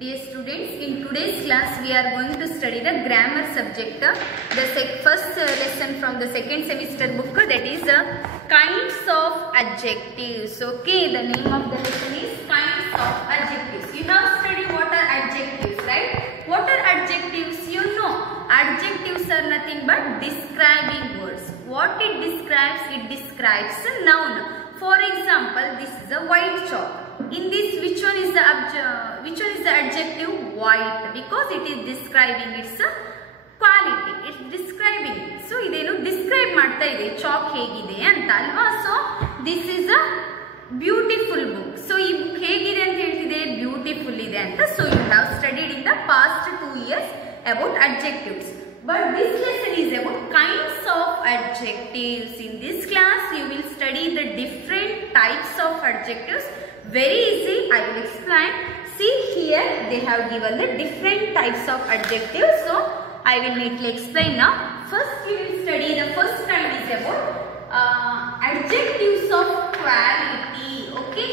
Dear students, in today's class we are going to study the grammar subject, the first lesson from the second semester book, that is kinds of adjectives. Okay, the name of the lesson is kinds of adjectives. You have studied what are adjectives, right? What are adjectives? You know, adjectives are nothing but describing words. What it describes a noun. For example, this is a white chalk. In this, which one is the adjective? White, because it is describing its quality. It's describing it. So idenu describe ಮಾಡ್ತಾ ಇದೆ chalk ಹೇಗಿದೆ ಅಂತ ಅಲ್ವಾ. So this is a beautiful book. So ಈ book ಹೇಗಿದೆ ಅಂತ ಹೇಳ್ತಿದೆ, beautiful ಇದೆ ಅಂತ. So you have studied in the past 2 years about adjectives. But this lesson is about kinds of adjectives. In this class you will study the different types of adjectives. Very easy, I will explain. See here, they have given the different types of adjectives. So I will neatly explain now. First you will study, the first type is about adjectives of quality. Okay.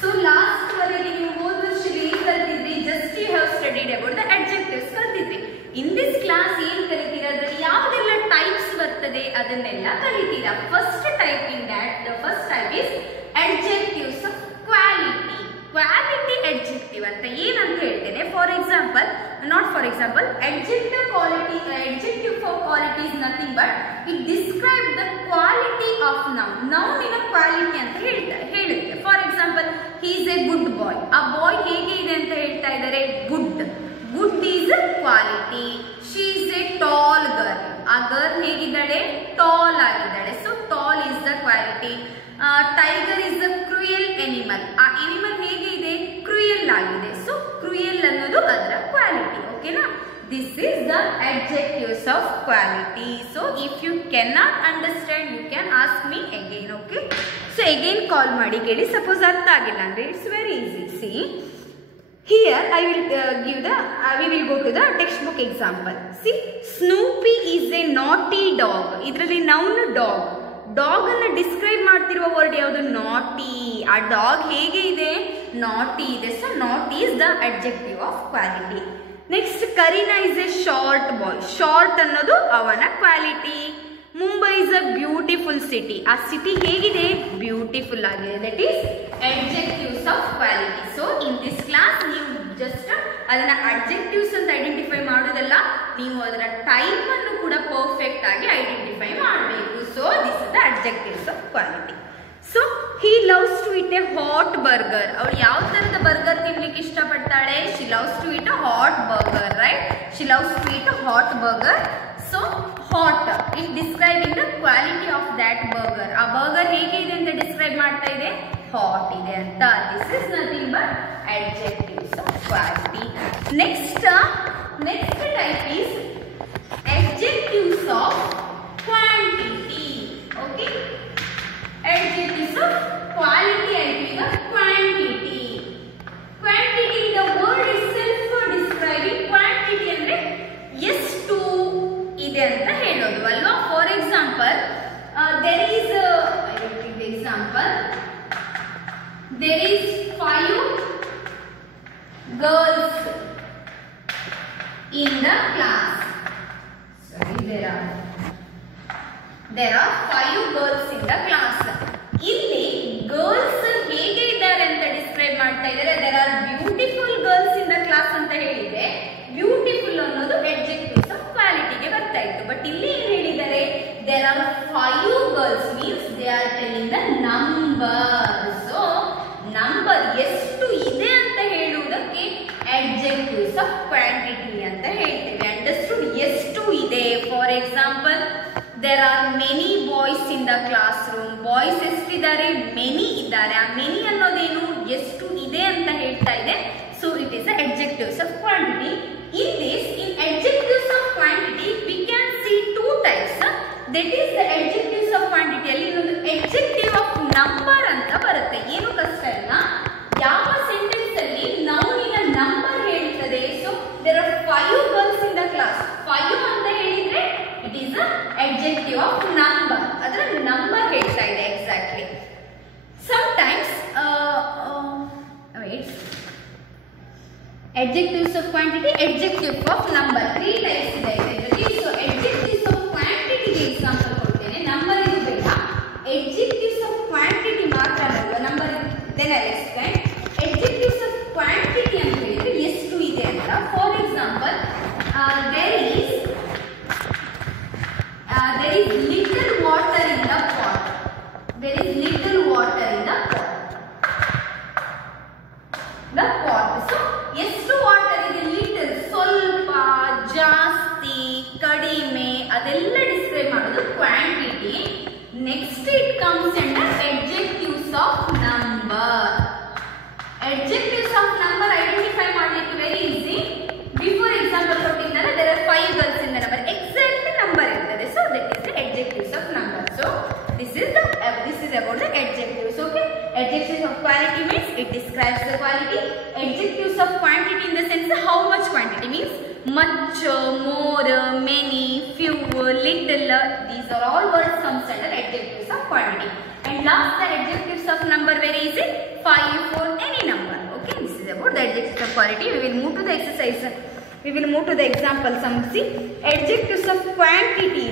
So last ವರೆಗೆ ನೀವು ಹೋದ ವರ್ಷದಲ್ಲಿ ಏನು ಕಲಿತಿದ್ರಿ? Just you have studied about the adjectives ಕಲಿತಿದ್ರಿ. In this class ಏನು ಕಲಿತೀರಾ? ಅದರಲ್ಲಿ ಯಾವುದೆಲ್ಲ types ಬರ್ತದೆ ಅದನ್ನೆಲ್ಲ ಕಲಿತೀರಾ. First type in that, the first type is adjectives of quality. Quality adjective ಅಂತ ಏನಂತ ಹೇಳ್ತೇನೆ. For example, not for example, adjective for quality is nothing but it describes the quality of noun. Noun in a quality ಅಂತ ಹೇಳುತ್ತೆ. For example, he is a good boy. ಆ boy ಹೇಗೆ ಇದೆ ಅಂತ ಹೇಳ್ತಾ ಇದ್ದಾರೆ? Good. Good is a quality. She is a tall girl. ಆ girl ಹೇಗಿದ್ದಾಳೆ? Tall ಆಗಿದ್ದಾಳೆ. So tall is the quality. Tiger is a cruel animal. ಆ animal ಹೇಗೆ ಇದೆ? Cruel ಆಗಿದೆ. So cruel ಅನ್ನೋದು ಅದರ quality. ಓಕೆನಾ? This is the adjectives of quality. So if you cannot understand, you can ask me again. Okay? So again call ಮಾಡಿ ಕೇಳಿ. Suppose ಅರ್ಥ ಆಗಿಲ್ಲ ಅಂದ್ರೆ it's very easy. See. Here I will we will go to the textbook example. See, Snoopy is a naughty dog. ಇದರಲ್ಲಿ noun dog. Dog ಅನ್ನು describe ಮಾಡ್ತಿರುವ word ಯಾವುದು? Naughty. ಆ dog ಹೇಗೆ ಇದೆ? Naughty ಇದೆ. So naughty is the adjective of quality. Next, Karina is a short boy. Short ಅನ್ನೋದು ಅವನ quality. Mumbai is a beautiful city. ಆ city ಹೇಗಿದೆ? Beautiful ಆಗಿದೆ. That is adjectives of quality. So in this class ನೀವು just ಅದನ್ನ adjectives ಅಂತ identify ಮಾಡೋದಲ್ಲ, ನೀವು ಅದರ ಟೈಪ್ ಅನ್ನು ಕೂಡ ಪರ್ಫೆಕ್ಟ್ ಆಗಿ ಐಡೆಂಟಿಫೈ ಮಾಡಬೇಕು. So this is the adjectives of quality. So he loves to eat a hot burger. ಅವಳು ಯಾವ ತರದ ಬರ್ಗರ್ ತಿನ್ಲಿಕ್ಕೆ ಇಷ್ಟಪಡ್ತಾಳೆ? She loves to eat a hot burger, right? She loves to eat a hot burger. So hot is describing the quality of that burger. ಆ burger ಹೇಗೆ ಇದೆ ಅಂತ describe ಮಾಡ್ತಾ ಇದೆ? Hot ಇದೆ ಅಂತ. This is nothing but adjectives of quality. Next type is adjectives of quantity. Okay? Adjectives of quality and quantity. Quantity, the word itself describing quantity ಅಂದ್ರೆ ಎಷ್ಟು ಇದೆ ಅಂತ ಹೇಳೋದು ಅಲ್ವಾ. For example, there is I will give the example. There is 5 girls in the class. Sorry, there are 5 girls in the class. ಇಲ್ಲಿ girls ಹೇಗೆ ಇದ್ದಾರೆ ಅಂತ ಡಿಸ್ಕ್ರೈಬ್ ಮಾಡ್ತಾ ಇದ್ದಾರೆ. There are beautiful girls in the class ಅಂತ ಹೇಳಿದೆ. Beautiful ಅನ್ನೋದು adjectives of quality ಗೆ ಬರ್ತಾ ಇತ್ತು. ಬಟ್ ಇಲ್ಲಿ ಏನು ಹೇಳಿದ್ದಾರೆ? There are 5 girls means they are telling the number. So number ಎಷ್ಟು ಇದೆ ಅಂತ ಹೇಳುವುದಕ್ಕೆ adjectives of quantity ಅಂತ ಹೇಳ್ತೇವೆ. Understood? ಎಷ್ಟು ಇದೆ. For example, there are many boys in the classroom. Boys ಎಷ್ಟಿದ್ದಾರೆ? Many ಇದ್ದಾರೆ. ಆ many ಅನ್ನೋದೇನು? ಎಷ್ಟು ಇದೆ ಅಂತ ಹೇಳ್ತಾ ಇದೆ. So it is the adjectives of quantity. In adjectives of quantity we can see 2 types. That is the adjectives of quantity ಅಲ್ಲಿ ಇನ್ನೊಂದು adjective of number ಅಂತ ಬರುತ್ತೆ. ಏನು ಕಷ್ಟ ಇಲ್ಲ. ಯಾವ ಸೆಂಟೆನ್ಸ್ ಅಲ್ಲಿ ನೌನಿನ ನಂಬರ್ ಹೇಳ್ತದೆ? So there are 5 girls in the class. 5 ಅಂತ ಹೇಳಿದ್ರೆ it is a adjective of number. ಅದರ ನಂಬರ್ ಹೇಳ್ತಾ ಇದೆ exactly. Sometimes adjectives of quantity, adjective of number. 3 types ಇದೆ ಇದರಲ್ಲಿ. So adjectives of quantity ಗೆ example ಕೊಡ್ತೇನೆ. number ಇದು ಬೇಡ. adjectives of quantity ಮಾತ್ರ ಬರುವ number then I explain. adjectives of quantity ಅಂತ ಹೇಳಿದ್ರೆ ಎಷ್ಟು ಇದೆ ಅಂತ. For example, there is little water in the pot. There is little water in the pot. So ಎಷ್ಟು ವಾಟರ್ ಇದೆ? ಲಿಟಲ್, ಸ್ವಲ್ಪ, ಜಾಸ್ತಿ, ಕಡಿಮೆ, ಅದೆಲ್ಲ ಡಿಸ್ಕ್ರೈಬ್ ಮಾಡೋದು quantity. Next it comes under adjectives of number. adjectives of number identify ಮಾಡಲಿಕ್ಕೆ very easy. Before example ಕೊಟ್ಟಿದ್ದಾರೆ, there are 5 girls in the number. Exact number ಇರ್ತದೆ. So that is the adjectives of number. So this is about the adjectives. Okay, adjectives of quality means it describes the quality. Adjectives of quantity in the sense how much quantity means much, more, many, few, little. These are all words comes under adjectives of quantity. And last, the adjectives of number, very easy, 5 for any number. Okay, this is about the adjectives of quality. We will move to the exercise. We will move to the example. Some see adjectives of quantity.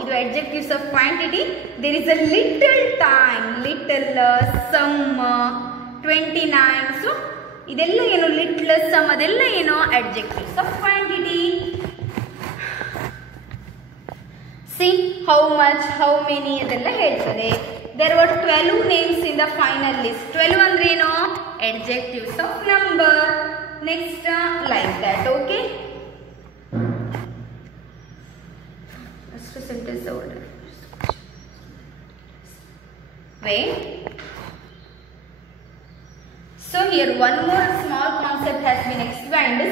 Idu adjectives of quantity. There is a little time, little, some, 29. So idella eno little, some adella eno adjectives of quantity. See how much, how many adella heltade. There were 12 names in the final list. 12 andre eno adjectives of number. Next, like that. Okay, first sentence order. Wait. So here one more small concept has been explained.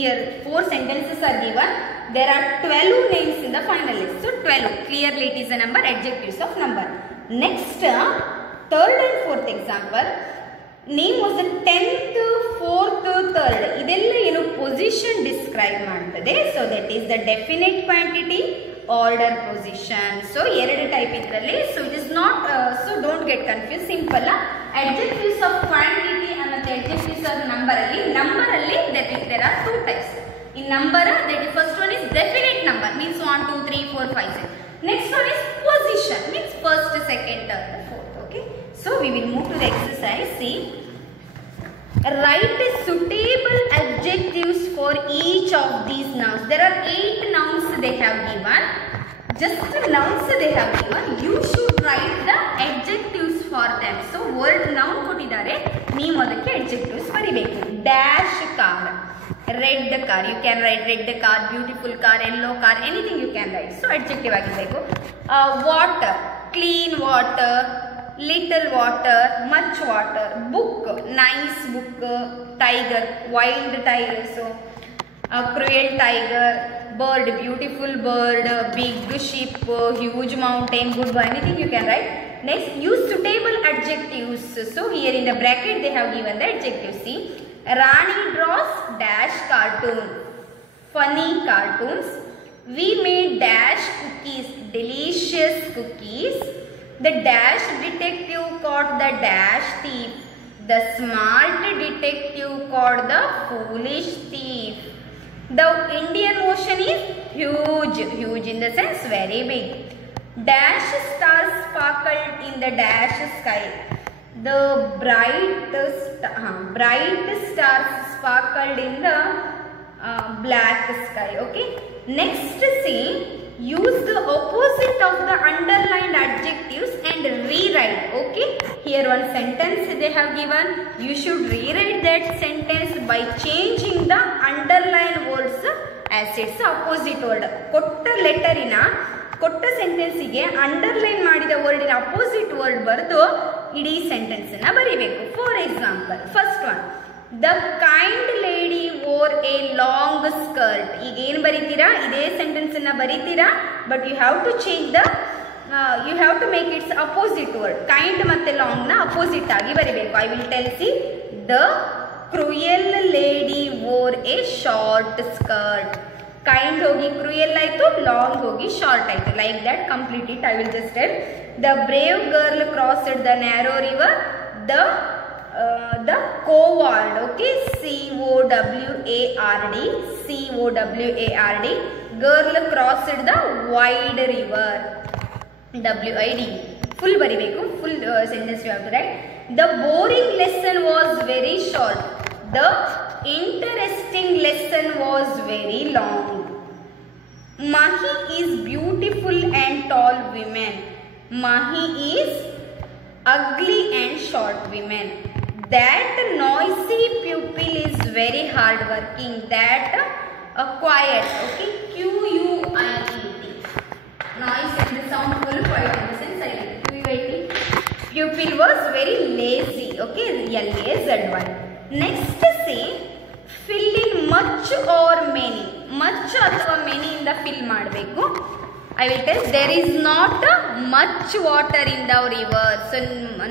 Here 4 sentences are given. There are 12 names in the final list. So 12, clearly it is a number, adjectives of number. Next, third and fourth example. Name was the 10th, 4th, 3rd. ಇದೆಲ್ಲ ಏನು position describe ಮಾಡ್ತದೆ. So that is the definite quantity, order position. So 2 type ಇದರಲ್ಲಿ. So it is not, so don't get confuse. Simple. adjectives of quantity ಮತ್ತು adjectives of number ಅಲ್ಲಿ there are 2 types. In number, that is first one is definite number, means 1, 2, 3, 4, 5, 6. Next one is position, means first, second, third, fourth. Okay, so we will move to the exercise. See, write suitable adjectives for each of these nouns. There are 8 nouns they have given. Just nouns they have given. You should write the adjectives for them. So word noun ಕೊಟ್ಟಿದ್ದಾರೆ, ನೀವು ಅದಕ್ಕೆ adjectives ಬರಿಬೇಕು. Dash car, red car, you can write red car, beautiful car, yellow car, anything you can write. So adjective ಆಗಿರಬೇಕು. Water, clean water, little water, much water. Book, nice book. Tiger, wild tiger. So cruel tiger. Bird, beautiful bird. Big ship, huge mountain, good boy, anything you can write. Next, use suitable adjectives. So here in the bracket they have given the adjective. See, Rani draws dash cartoon, funny cartoons. We made dash cookies, delicious cookies. The dash detective caught the dash thief. The smart detective caught the foolish thief. The Indian Ocean is huge, huge in the sense very big. Dash stars sparkled in the dash sky. The bright stars sparkled in the black sky. Okay. Next, see, use the opposite of the underlined adjectives and rewrite. Okay, here one sentence they have given. You should rewrite that sentence by changing the underlined words as its opposite word. ಕೊಟ್ಟ ಲೆಟರಿನ ಕೊಟ್ಟ ಸೆಂಟೆನ್ಸಿಗೆ underline ಮಾಡಿದ ವರ್ಡಿನ opposite word ಬರೆದು ಇಡೀ sentence ಅನ್ನ ಬರೀಬೇಕು. For example, first one, the kind lady wore a long skirt. ಈಗ ಏನು ಬರೀತೀರಾ, ಇದೇ ಸೆಂಟೆನ್ಸ್ ಅನ್ನ ಬರೀತೀರಾ, but you have to change the you have to make its opposite word. Kind ಮತ್ತೆ long ನ opposite ಆಗಿ ಬರಿಬೇಕು. I will tell. See, the cruel lady wore a short skirt. Kind ಹೋಗಿ cruel ಆಯ್ತು, long ಹೋಗಿ short ಆಯ್ತು. Like that, complete it. I will just tell. The brave girl crossed the narrow river. The coward. Okay, C-O-W-A-R-D, C-O-W-A-R-D. Girl crossed the wide river, W-I-D. Full baribeku, full sentence you have to write. The boring lesson was very short. The interesting lesson was very long. Mahi is beautiful and tall women. Mahi is ugly and short women. That noisy pupil is very hard working. That quiet, okay, Q-U-I-E-T. Noise and the sound full, quiet in the sense silent. Q-U-I-T. Pupil was very lazy, okay, L-A-Z-Y. Next say, fill in much or many. Much ಅಥವಾ many ಇಂದ fill ಮಾಡಬೇಕು. I will tell, there is not much water in the river. So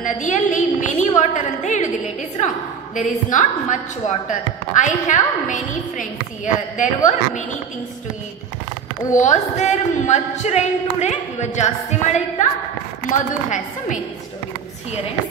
ನದಿಯಲ್ಲಿ many water ಅಂತ ಹೇಳುದಿಲ್ಲ, it is wrong. There is not much water. I have many friends here. There were many things to eat. Was there much rain today? ಇವ ಜಾಸ್ತಿ ಮಳೆ ಇತ್ತಾ? Madhu has many storybooks. Here and